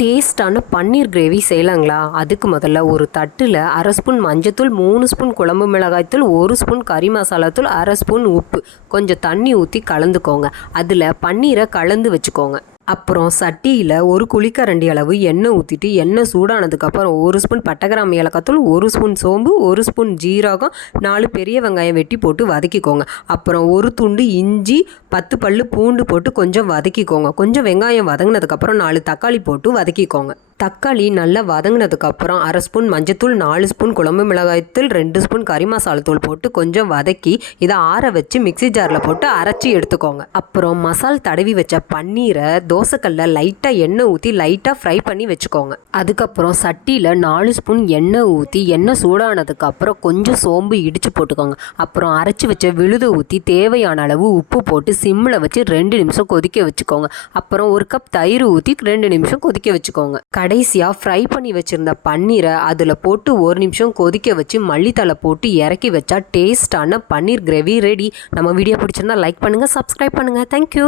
டேஸ்டான பன்னீர் கிரேவி செய்யலாங்களா? அதுக்கு முதல்ல ஒரு தட்டில் 1/2 ஸ்பூன் மஞ்சத்தூள், 3 ஸ்பூன் குழம்பு மிளகாய்த்தூள், 1 ஸ்பூன் கறி மசாலாத்தூள், 1/2 ஸ்பூன் உப்பு, கொஞ்சம் தண்ணி ஊற்றி கலந்துக்கோங்க. அதில் பன்னீரை கலந்து வச்சுக்கோங்க. அப்புறம் சட்டியில் ஒரு குழிக்கரண்டி அளவு எண்ணெய் ஊற்றிட்டு எண்ணெய் சூடானதுக்கப்புறம் 1 ஸ்பூன் பட்டை கிராம்பு ஏலக்காய்த்தூள், 1 ஸ்பூன் சோம்பு, 1 ஸ்பூன் ஜீரகம், 4 பெரிய வெங்காயம் வெட்டி போட்டு வதக்கிக்கோங்க. அப்புறம் ஒரு துண்டு இஞ்சி, 10 பல்லு பூண்டு போட்டு கொஞ்சம் வதக்கிக்கோங்க. கொஞ்சம் வெங்காயம் வதங்கினதுக்கப்புறம் 4 தக்காளி போட்டு வதக்கிக்கோங்க. தக்காளி நல்லா வதங்கினதுக்கப்புறம் 1/2 ஸ்பூன் மஞ்சத்தூள், 4 ஸ்பூன் குழம்பு மிளகாய்த்தூள், 2 ஸ்பூன் கறி மசாலாத்தூள் போட்டு கொஞ்சம் வதக்கி இதை ஆற வச்சு மிக்ஸி ஜாரில் போட்டு அரைச்சி எடுத்துக்கோங்க. அப்புறம் மசால் தடவி வச்ச பன்னீரை தோசைக்கல்ல லைட்டாக எண்ணெய் ஊற்றி லைட்டாக ஃப்ரை பண்ணி வச்சுக்கோங்க. அதுக்கப்புறம் சட்டியில் 4 ஸ்பூன் எண்ணெய் ஊற்றி எண்ணெய் சூடானதுக்கப்புறம் கொஞ்சம் சோம்பு இடித்து போட்டுக்கோங்க. அப்புறம் அரைச்சி வச்ச விழுதை ஊற்றி தேவையான அளவு உப்பு போட்டு சிம்மில் வச்சு 2 நிமிஷம் கொதிக்க வச்சுக்கோங்க. அப்புறம் 1 கப் தயிர் ஊற்றி 2 நிமிஷம் கொதிக்க வச்சுக்கோங்க. கடைசியாக ஃப்ரை பண்ணி வச்சுருந்த பன்னீரை அதில் போட்டு 1 நிமிஷம் கொதிக்க வச்சு மல்லித்தலை போட்டு இறக்கி வச்சா டேஸ்டான பன்னீர் கிரேவி ரெடி. நம்ம வீடியோ பிடிச்சிருந்தா லைக் பண்ணுங்கள், சப்ஸ்கிரைப் பண்ணுங்கள். தேங்க்யூ.